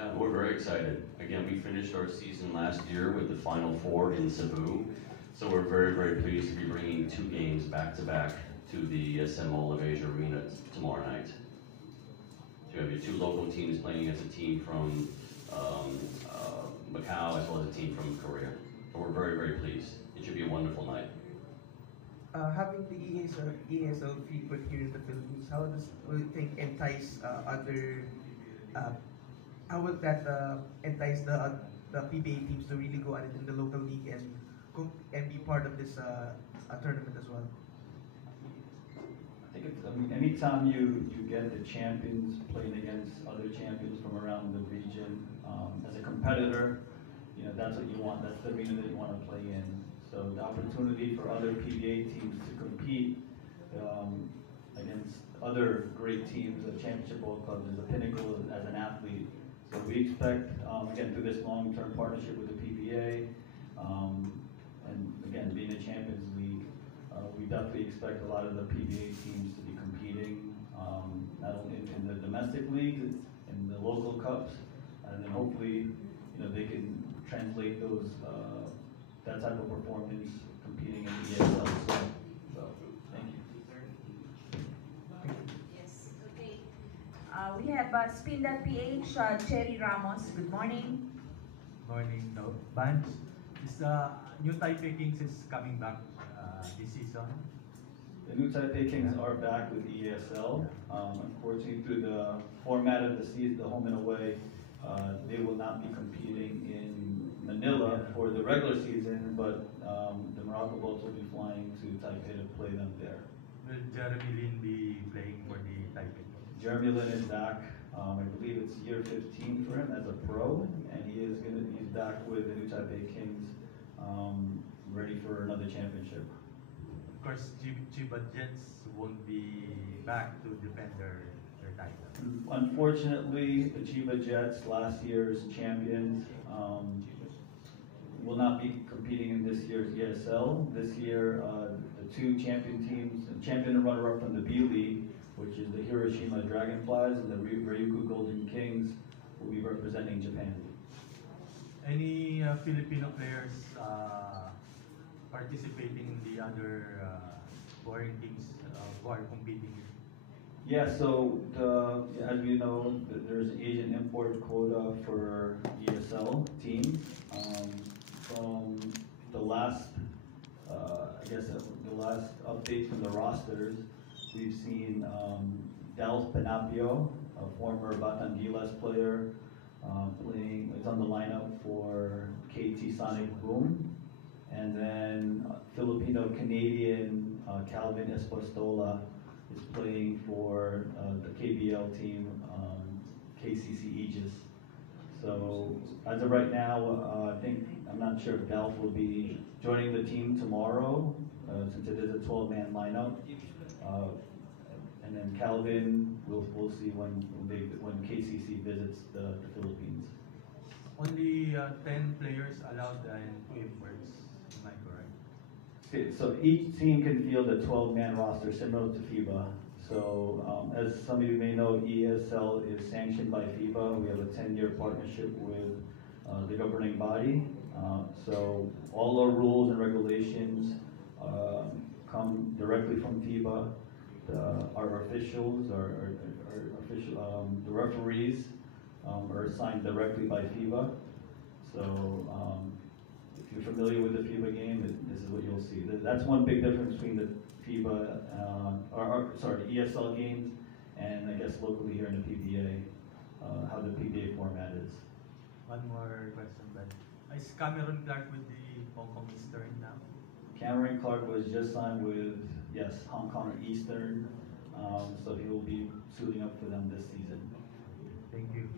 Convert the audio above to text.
Yeah, we're very excited. Again, we finished our season last year with the Final Four in Cebu. So we're very, very pleased to be bringing two games back to back to the SM Mall of Asia Arena tomorrow night. So you have your two local teams playing against a team from Macau as well as a team from Korea. So we're very, very pleased. It should be a wonderful night. Having the ESL frequent here in the Philippines, how will you think entice other uh, how will that entice the PBA teams to really go at it in the local league and be part of this tournament as well? I think it's, I mean, anytime you get the champions playing against other champions from around the region, as a competitor, you know, that's what you want. That's the arena that you want to play in. So the opportunity for other PBA teams to compete against other great teams at championship ball clubs is a pinnacle as an athlete. So we expect, again, through this long-term partnership with the PBA, and again, being a Champions League, we definitely expect a lot of the PBA teams to be competing, not only in the domestic leagues, in the local cups, and then hopefully, you know, they can translate those that type of performance competing in the ESL. So thank you. Yes, okay. We have Spin.ph, Cherry Ramos. Good morning. Morning, no. Bans, is New Taipei Kings is coming back this season? The New Taipei Kings are back with the ESL. Unfortunately, through the format of the season, the home and away, they will not be competing in Manila for the regular season, but the Morocco Bolts will be flying to Taipei to play them there. Will Jeremy Lin be playing for the Taipei? Jeremy Lin is back. I believe it's year 15 for him as a pro, and he's back with the New Taipei Kings, ready for another championship. Of course, Chiba Jets won't be back to defend their title. Unfortunately, the Chiba Jets, last year's champions, will not be competing in this year's ESL. This year, the two champion teams, champion and runner-up from the B League, which is the Hiroshima Dragonflies and the Ryukyu Golden Kings, will be representing Japan. Any Filipino players participating in the other foreign teams who are competing? Yeah, so as we know, there's an Asian import quota for ESL teams. From the last, the last updates from the rosters, we've seen Del Panapio, a former Batangilas player, playing. It's on the lineup for KT Sonic Boom, and then Filipino-Canadian Calvin Espostola is playing for the KBL team, KCC Aegis. So as of right now, I'm not sure if Delph will be joining the team tomorrow, since it is a 12-man lineup. And then Calvin, we'll see when KCC visits the Philippines. Only 10 players allowed and 2 imports. Am I correct? Okay, so each team can field a 12-man roster similar to FIBA. So as some of you may know, ESL is sanctioned by FIBA. We have a 10-year partnership with the governing body. So all our rules and regulations come directly from FIBA. Our officials, the referees are assigned directly by FIBA. So if you're familiar with the FIBA game, this is what you'll see. That's one big difference between the FIBA, the ESL games, and I guess locally here in the PBA, how the PBA format is. One more question, Ben. Is Cameron Clark with the Hong Kong Eastern now? Cameron Clark was just signed with, yes, Hong Kong Eastern, so he will be suiting up for them this season. Thank you.